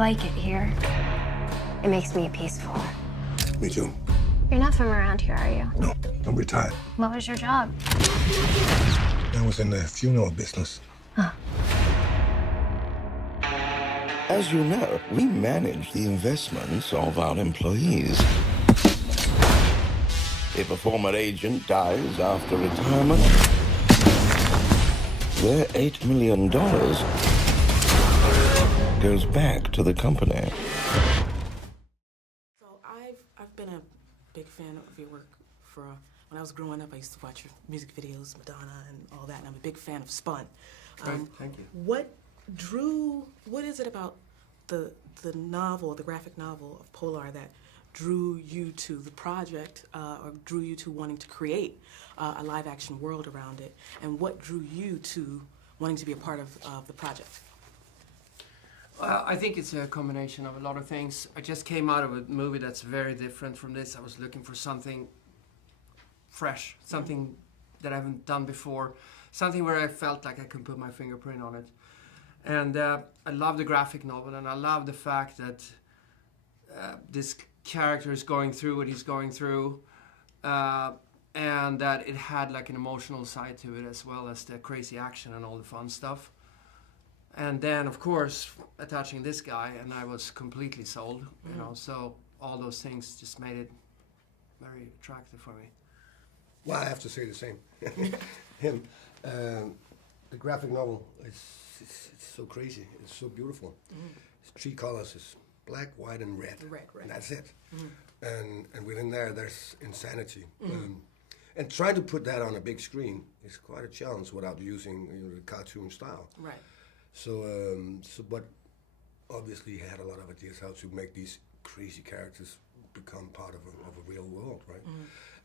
like it here. It makes me peaceful. Me too. You're not from around here, are you? No, I'm retired. What was your job? I was in the funeral business. Huh. As you know, we manage the investments of our employees. If a former agent dies after retirement, their $8 million goes back to the company. So I've been a big fan of your work for when I was growing up. I used to watch your music videos, Madonna and all that, and I'm a big fan of Spun. Thank you. What is it about the novel, the graphic novel of Polar that drew you to the project, or drew you to wanting to create a live action world around it? And what drew you to wanting to be a part of the project? I think it's a combination of a lot of things. I just came out of a movie that's very different from this. I was looking for something fresh, something that I haven't done before, something where I felt like I could put my fingerprint on it. And I love the graphic novel, and I love the fact that this character is going through what he's going through, and that it had like an emotional side to it as well as the crazy action and all the fun stuff. And then, of course, attaching this guy, and I was completely sold, you know, so all those things just made it very attractive for me. Well, I have to say the same. Him. The graphic novel is it's so crazy. It's so beautiful. It's 3 colors. It's black, white, and red. Red. And that's it. And within there's insanity. And trying to put that on a big screen is quite a challenge without using the cartoon style. Right. So, but obviously he had a lot of ideas how to make these crazy characters become part of a real world, right?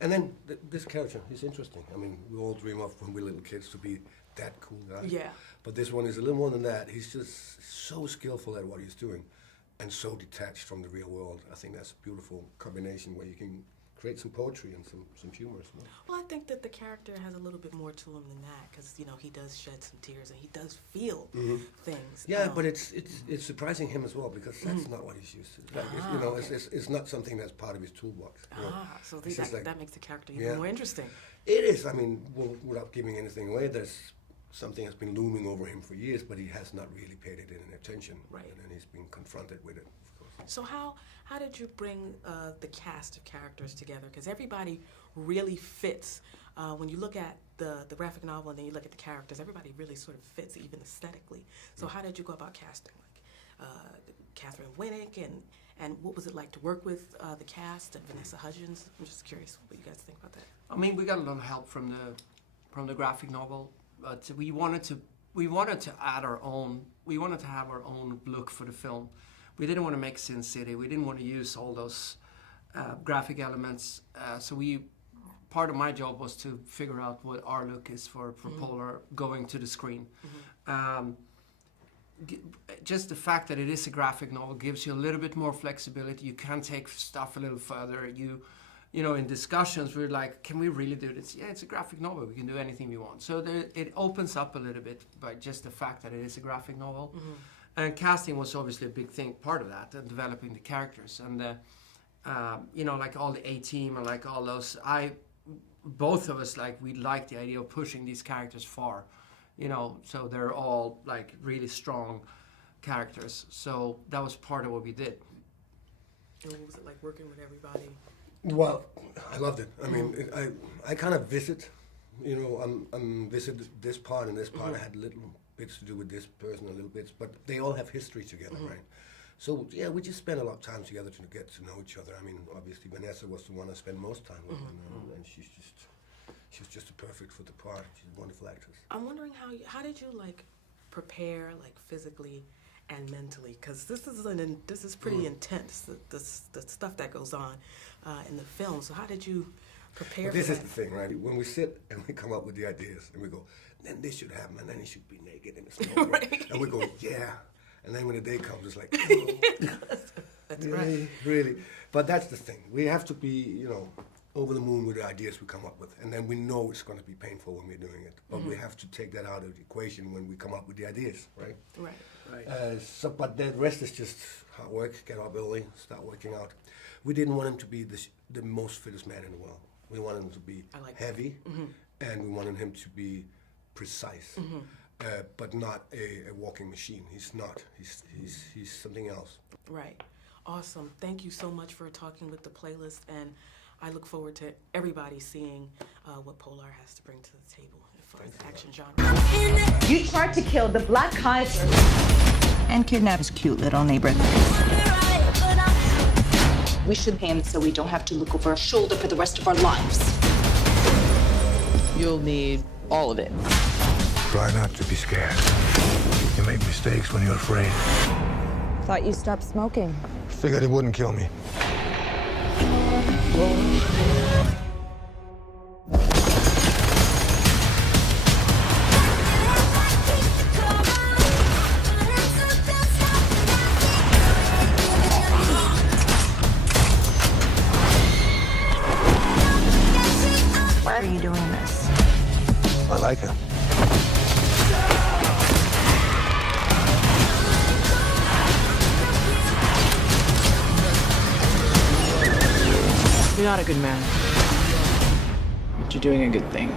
And then this character is interesting. I mean, we all dream of when we're little kids to be that cool guy. Yeah. But this one is a little more than that. He's just so skillful at what he's doing and so detached from the real world. I think that's a beautiful combination where you can create some poetry and some humor. You know? Well, I think that the character has a little bit more to him than that, because he does shed some tears and he does feel things. Yeah, but it's surprising him as well, because that's not what he's used to. Like, it's not something that's part of his toolbox. So that makes the character even more interesting. It is. I mean, without giving anything away, there's something that's been looming over him for years, but he has not really paid it any attention. Right. And then he's been confronted with it, of course. So how did you bring the cast of characters together? Because everybody really fits. When you look at the graphic novel and then you look at the characters, everybody really sort of fits, even aesthetically. So how did you go about casting, like Catherine Winnick, and what was it like to work with the cast and Vanessa Hudgens? I'm just curious what you guys think about that. I mean, we got a lot of help from the graphic novel, but we wanted to add our own. We wanted to have our own look for the film. We didn't want to make Sin City. We didn't want to use all those graphic elements. So part of my job was to figure out what our look is for Polar going to the screen. Just the fact that it is a graphic novel gives you a little bit more flexibility. You can take stuff a little further. You know, in discussions, we're like, can we really do this? Yeah, it's a graphic novel. We can do anything we want. So it opens up a little bit by just the fact that it is a graphic novel. And casting was obviously a big thing, part of that, and developing the characters. And, like all the A-Team and like all those, both of us, like, we like the idea of pushing these characters far, so they're all like really strong characters. So that was part of what we did. And what was it like working with everybody? Well, I loved it. I mean, I kind of visit, I'm visit this part and this part. I had little bits to do with this person, a little bits, but they all have history together, right? So yeah, we just spent a lot of time together to get to know each other. I mean, obviously Vanessa was the one I spent most time with, and she's just perfect for the part. She's a wonderful actress. I'm wondering how did you prepare physically and mentally, because this is pretty intense, the stuff that goes on in the film. So how did you prepare for that? This is the thing, right? When we sit and we come up with the ideas and we go, then this should happen, and then he should be naked in the snow, right? And we go, yeah. And then when the day comes, it's like, oh, that's really, right. really. But that's the thing. We have to be, over the moon with the ideas we come up with. And then we know it's going to be painful when we're doing it. But we have to take that out of the equation when we come up with the ideas, right? Right. But the rest is just hard work, get up early, start working out. We didn't want him to be the most fittest man in the world. We wanted him to be heavy, and we wanted him to be precise, but not a walking machine. He's not. He's something else. Right. Awesome. Thank you so much for talking with the playlist, and I look forward to everybody seeing what Polar has to bring to the table as far as action genre. You tried to kill the Black Kaiser And kidnap his cute little neighbor. We should pay him so we don't have to look over our shoulder for the rest of our lives. You'll need all of it. Try not to be scared. You make mistakes when you're afraid. Thought you stopped smoking. Figured it wouldn't kill me. Why are you doing this? I like her. You're not a good man, but you're doing a good thing.